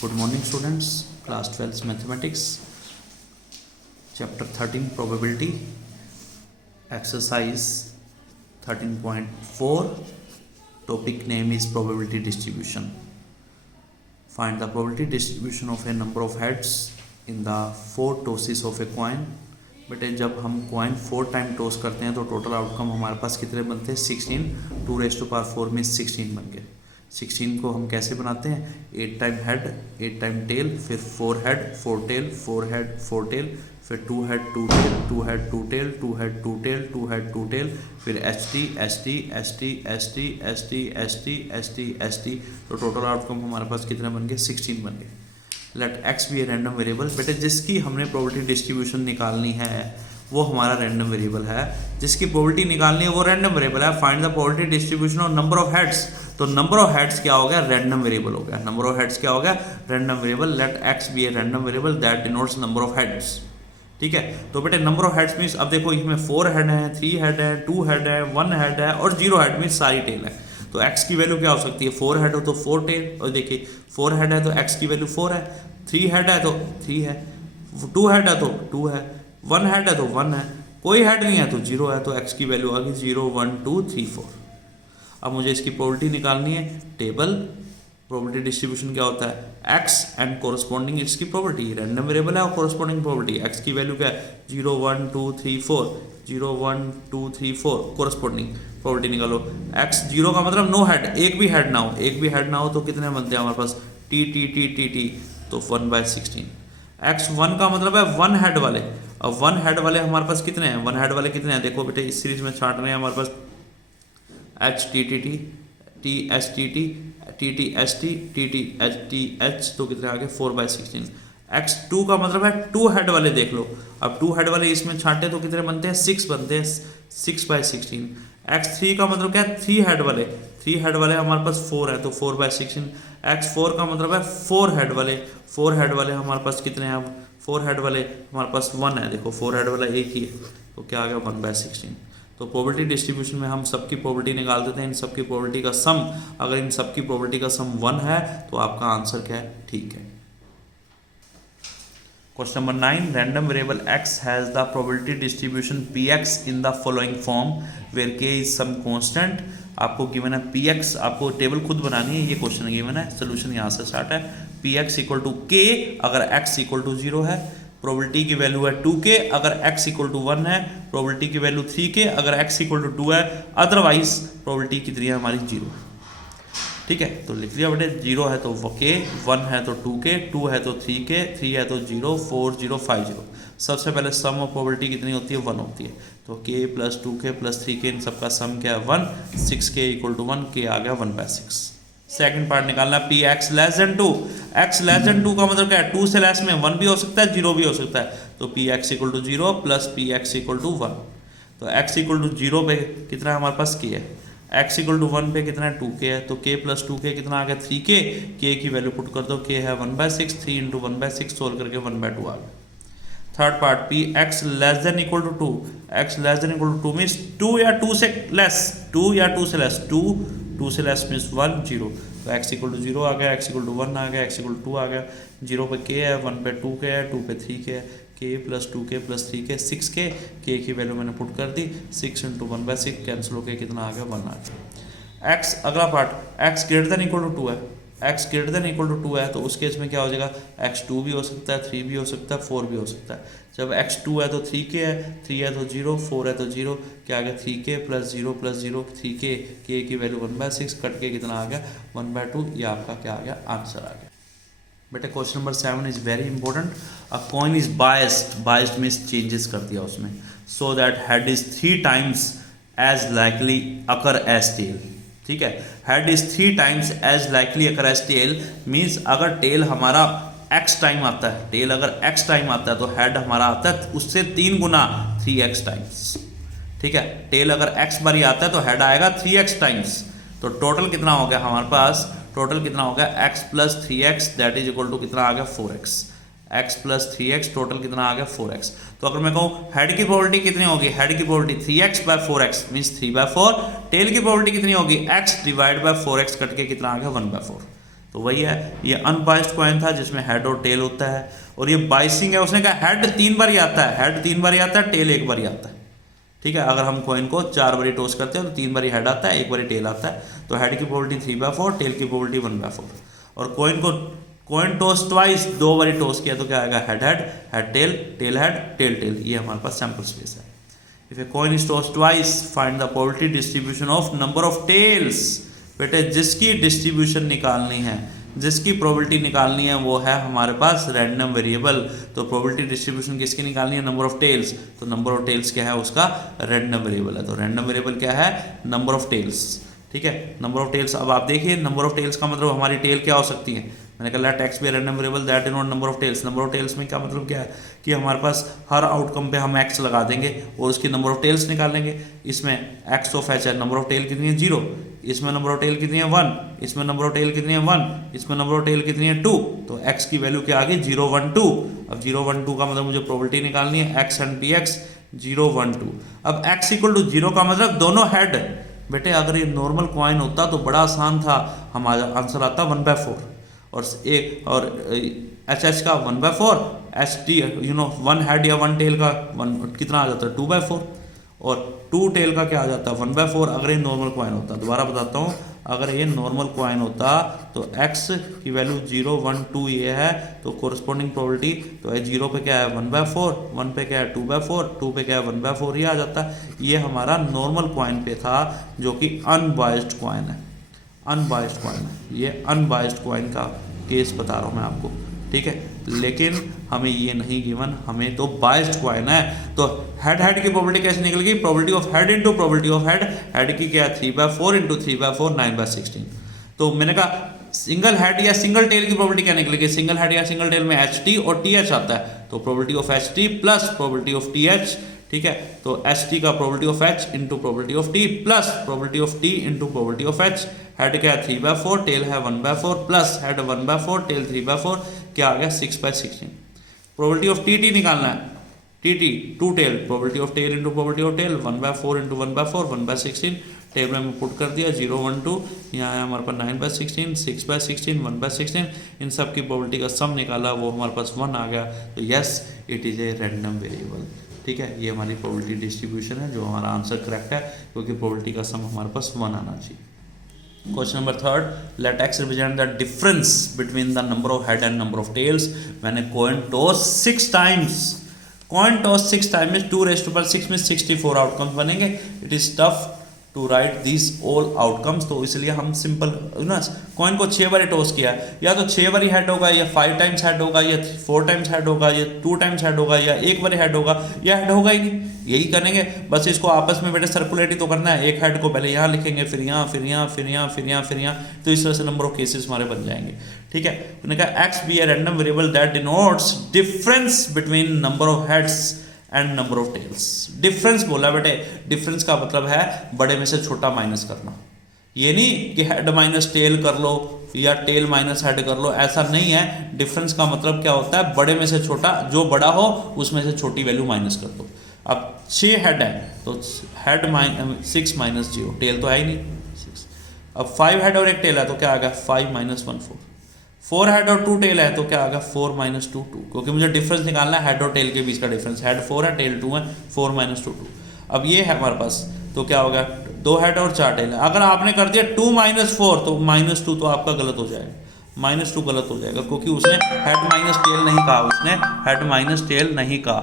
Good morning students, class 12 mathematics, chapter 13 probability, exercise 13.4, topic name is probability distribution. Find the probability distribution of a number of heads in the 4 tosses of a coin. बेटे जब हम coin 4 time toss करते हैं तो total outcome हमारे पास कितने बनते हैं 16, 2 रेज़ टू पावर 4 में 16 बन गए। 16 को हम कैसे बनाते हैं 8 टाइम हेड 8 टाइम टेल, फिर 4 हेड 4 टेल 4 हेड 4 टेल, फिर 2 head 2 tail 2 head 2 tail 2 head 2 tail 2 head 2 tail, फिर H T S T S T S T S T S T S T S T, तो total outcome हमारे पास कितने बन गए 16 बन गए। Let X be a random variable. बेटे जिसकी हमने प्रोबेबिलिटी डिस्ट्रीब्यूशन निकालनी है वो हमारा रैंडम वेरिएबल है, जिसकी प्रोबेबिलिटी निकालनी है वो रैंडम वेरिएबल है। Find the probability distribution of number of heads, तो नंबर ऑफ हेड्स क्या हो गया रैंडम वेरिएबल हो गया। नंबर ऑफ हेड्स क्या हो गया random variable. Let X be a random variable that denotes number of heads. ठीक है, तो बेटे नंबर ऑफ हेड्स मीन्स अब देखो इसमें 4 हेड है 3 हेड है 2 हेड है 1 हेड है और 0 हेड मीन्स सारी टेल है। तो x की वैल्यू क्या हो सकती है 4 हेड हो तो 4 टेल, और देखिए 4 हेड है तो x की वैल्यू 4 है, 3 हेड है तो 3 है, 2 हेड है तो 2 है, 1 हेड है तो 1 है, कोई हेड नहीं है तो 0 है, तो x की वैल्यू आ गई 0 1 2 3 4। अब मुझे इसकी प्रोबेबिलिटी निकालनी है। टेबल प्रोबेबिलिटी डिस्ट्रीब्यूशन क्या होता है x एंड कोरस्पॉन्डिंग इसकी प्रोबेबिलिटी, रैंडम वेरिएबल है और कोरस्पॉन्डिंग प्रोबेबिलिटी। x की वैल्यू क्या है 0 1 2 3 4 0 1 2 3 4, कोरस्पॉन्डिंग प्रोबेबिलिटी निकालो। x 0 का मतलब नो हेड, एक भी हेड ना हो, एक भी हेड ना हो तो कितने बनते हैं हमारे पास t t t t t, तो 1/16। x 1 का मतलब है 1 हेड वाले, अब 1 हेड वाले हमारे पास कितने हैं 1 हेड वाले कितने हैं देखो बेटे इस सीरीज में छाट रहे हैं हमारे पास h t t t t s t t t t s t t t h t h, तो कितने आ गए 4/16। x 2 का मतलब है 2 हेड वाले देख लो, अब 2 हेड वाले इसमें छाटे तो कितने बनते हैं 6 बनते हैं 6/16। x 3 का मतलब क्या है 3 हेड वाले, 3 हेड वाले हमारे पास 4 है तो 4/16। x 4 का मतलब है 4 हेड वाले, 4 हेड वाले हमारे पास कितने हैं अब 4 हेड वाले हमारे पास 1 है, देखो 4 हेड वाला एक ही है तो क्या आ गया 1/16। तो प्रोबेबिलिटी डिस्ट्रीब्यूशन में हम सबकी प्रोबेबिलिटी निकाल देते हैं, इन सबकी प्रोबेबिलिटी का सम, अगर इन सबकी प्रोबेबिलिटी का सम 1 है तो आपका आंसर क्या है ठीक है। Question number 9, random variable x has the probability distribution px in the following form where k is some constant. आपको गिवन है px, आपको टेबल खुद बनानी है, ये क्वेश्चन गिवन है, सोल्यूशन यहाँ से स्टार्ट है। px इक्वल टू k अगर x इक्वल टू 0 है, प्रोबेबिलिटी की वैल्यू है 2k अगर x इक्वल टू 1 है, प्रोबेबिलिटी की वैल्यू 3k अगर x इक्वल टू 2 है, अदरवाइज प्रोबेबिलिटी कितनी है हमारी 0 है। ठीक है, तो लिख लिया बेटे 0 है तो k, 1 है तो 2k, 2 है तो 3k, 3 है तो 0 4 0 5 0। सबसे पहले सम ऑफ प्रोबेबिलिटी कितनी होती है 1 होती है, तो k plus 2k plus 3k इन सबका सम क्या है 1, 6k इक्वल टू 1, k आ गया 1/6। सेकंड पार्ट निकालना P X less then 2, X less then 2 का मतलब क्या है 2 से लेस में 1 भी हो सकता है 0 भी हो सकता है, तो P X equal to 0 plus P X equal to 1। तो x इक्वल टू 0 पे कितना है हमारे पास k है, x इक्वल टू 1 पे कितना है 2k है, तो k प्लस 2k कितना आ गया 3k, k की वैल्यू पुट कर दो, k है 1/6, 3 इंटू 1/6 सोल्व करके 1/2 आ गया। Third part P X less than equal to 2, X less than equal to 2 means 2 या 2 से लेस, 2 या 2 से लेस, 2 से लेस मीन्स 1 0, तो x इक्वल टू 0 आ गया, x इक्वल टू 1 आ गया, x इक्वल टू 2 आ गया, 0 पे k है 1 पे 2k है 2 पे 3k है, k plus 2k plus 3k 6k, k की वैल्यू मैंने पुट कर दी, 6 इंटू 1/6 कैंसिल होकर कितना आ गया 1 आ गया। x अगला part x greater than equal to 2 है, x greater than equal to 2 है तो उस केस में क्या हो जाएगा x 2 भी हो सकता है 3 भी हो सकता है 4 भी हो सकता है। जब x 2 है तो 3k है, 3 है तो 0, 4 है तो 0, क्या आ गया 3k प्लस 0 3k, k की वैल्यू 1/6 कट के कितना आ गया 1/2, ये आपका क्या आ गया आंसर आ गया। बेटे question number 7 is very important. A coin is biased, biased means changes कर दिया उसमें, so that head is 3 times as likely occur as tail. ठीक है, head is 3 times as likely occur as tail means अगर tail हमारा x time आता है, tell अगर x टाइम आता है तो हेड हमारा आता है उससे 3 गुना 3x टाइम्स। ठीक है, टेल अगर x बारी आता है तो हेड आएगा 3x टाइम्स, तो टोटल कितना हो गया हमारे पास, टोटल कितना हो गया x plus 3x that is equal to कितना आ गया 4x, x plus 3x total कितना आ गया 4x। तो अगर मैं कहूँ हेड की प्रोबेबिलिटी कितनी होगी, हेड की प्रोबेबिलिटी 3x/4x मीन्स 3/4, टेल की प्रोबेबिलिटी कितनी होगी x divide by 4x cut के कितना आ गया 1/4। तो वही है, ये अनबाइस्ड कॉइन था जिसमें हेड और टेल होता है, और ये बाइसिंग है, उसने कहा हेड 3 बार ही आता है, हेड 3 बार ही आता है, टेल 1 बार ही आता है। ठीक है, अगर हम कॉइन को 4 बारी टॉस करते हैं तो 3 बारी हेड आता है, 1 बारी टेल आता है, तो हेड की प्रोबेबिलिटी 3/4, टेल की प्रोबेबिलिटी 1/4। और कॉइन टॉस ट्वाइस, 2 बारी टॉस किया तो क्या आएगा, head head, head tail, tail head, tail tail. ये हमारे पास सैंपल स्पेस है। If a coin is tossed twice find the probability distribution of number of tails. बेटे जिसकी डिस्ट्रीब्यूशन निकालनी है, जिसकी प्रोबेबिलिटी निकालनी है वो है हमारे पास रैंडम वेरिएबल। तो प्रोबेबिलिटी डिस्ट्रीब्यूशन किसकी निकालनी है, नंबर ऑफ टेल्स। तो नंबर ऑफ टेल्स क्या है, उसका रैंडम वेरिएबल है। तो रैंडम वेरिएबल क्या है, नंबर ऑफ टेल्स। ठीक है, नंबर ऑफ टेल्स। अब आप देखिए नंबर ऑफ टेल्स का मतलब हमारी टेल क्या हो सकती है, मैंने कहा let X be random variable that denote number of tails. Number of tails में क्या मतलब क्या है कि हमारे पास हर आउटकम पे हम एक्स लगा देंगे और उसकी नंबर ऑफ टेल्स निकालेंगे। इसमें एक्स ऑफ एच है, नंबर ऑफ टेल कितनी है 0, इसमें नंबर ऑफ टेल कितनी है 1, इसमें नंबर ऑफ टेल कितनी है 1, इसमें नंबर ऑफ टेल कितनी है 2। तो एक्स की वैल्यू क्या आ गई 0 1 2। अब 0 1 2 का मतलब मुझे प्रोबेबिलिटी निकालनी है एक्स एंड पी एक्स 0 1 2। अब एक्स इक्वल टू 0 का मतलब दोनों हेड। बेटे अगर ये नॉर्मल कॉइन होता तो बड़ा आसान था, हमारा आंसर आता 1/4 और एच एच का 1/4, एच टी 1 हेड या 1 टेल का कितना आ जाता है 2/4, और 2 टेल का क्या आ जाता है 1/4 अगर ये नॉर्मल कॉइन होता। दोबारा बताता हूँ, अगर ये नॉर्मल कॉइन होता तो x की वैल्यू 0 1 2 ये है, तो कोरस्पॉन्डिंग प्रोबेबिलिटी तो 0 पे क्या है 1/4, 1 पे क्या है 2/4, 2 पे क्या है 1/4, ये आ जाता है। ये हमारा नॉर्मल कॉइन पे था जो कि अनबाइस्ड कॉइन है, अनबाइस्ड कॉइन है। ये अनबाइस्ड कॉइन का केस बता रहा हूँ मैं आपको। ठीक है, लेकिन हमें ये नहीं गिवन, हमें तो बाइस्ड कॉइन है। तो हेड हेड की प्रोबेबिलिटी कैसे निकलेगी, probability of head into probability of head. Head की क्या 3/4 इंटू 3/4 9/16। तो मैंने कहा सिंगल हेड या सिंगल टेल की प्रोबेबिलिटी क्या निकलेगी, सिंगल हेड या सिंगल टेल में एच टी और टी एच आता है, तो probability of H T plus probability of T H. ठीक है, तो एच टी का probability of H into probability of T plus probability of T into probability of H. Head क्या है 3/4, टेल है 1/4 प्लस हेड 1/4 टेल 3/4, क्या आ गया 6/16। Probability of T T निकालना है, T T 2 tail, probability of tail into probability of tail 1/4 into 1/4 1/16। Table में put कर दिया 0 1 2, यहाँ है हमारे पास 9/16 6/16 1/16। इन सब की प्रोबेबिलिटी का सम निकाला, वो हमारे पास 1 आ गया। तो yes it is a random variable. ठीक है, ये हमारी प्रोबेबिलिटी डिस्ट्रीब्यूशन है, जो हमारा आंसर करेक्ट है, क्योंकि प्रोबेबिलिटी का सम हमारे पास 1 आना चाहिए। Question number 3, let X represent the difference between the number of head and number of tails. मैंने coin toss 6 times, coin toss 6 time में 2⁻6 में 64 आउटकम्स बनेंगे। It is tough to write this all outcomes, तो इसलिए हम simple ना coin को 6 बारी टॉस किया, या तो 6 बारी हेड होगा, या 5 टाइम्स हेड होगा, या 4 टाइम्स हेड होगा, या 2 टाइम्स हेड होगा, या 1 बारी हेड होगा, या हेड होगा ही नहीं। यही करेंगे, बस इसको आपस में बेटे सर्कुलेट ही तो करना है। एक हेड को पहले यहाँ लिखेंगे, फिर यहाँ, फिर यहाँ, फिर यहाँ, फिर यहाँ, फिर यहाँ, तो इस तरह से नंबर ऑफ केसेस हमारे बन जाएंगे। ठीक है, उन्होंने कहा X be a random variable that denotes difference between number of heads and number of tails. Difference बोला बेटे, डिफरेंस का मतलब है बड़े में से छोटा माइनस करना। ये नहीं कि हेड माइनस टेल कर लो या टेल माइनस हेड कर लो, ऐसा नहीं है। डिफरेंस का मतलब क्या होता है, बड़े में से छोटा, जो बड़ा हो उसमें से छोटी वैल्यू माइनस कर दो। अब 6 हेड है तो हेड 6 माइनस 0, टेल तो है ही नहीं 6। अब 5 हेड और एक टेल है तो क्या आ गया 5 माइनस 1 4। 4 हेड और 2 टेल है तो क्या आ गया 4 माइनस 2 2, क्योंकि मुझे डिफरेंस निकालना है हेड और टेल के बीच का डिफरेंस। हेड 4 है, टेल 2 है, 4 माइनस 2 2। अब ये है हमारे पास, तो क्या हो गया 2 हेड और 4 टेल है। अगर आपने कर दिया 2 माइनस 4 तो माइनस 2 तो आपका गलत हो जाएगा, -2 गलत हो जाएगा, क्योंकि उसने हेड माइनस टेल नहीं कहा, उसने हेड माइनस टेल नहीं कहा।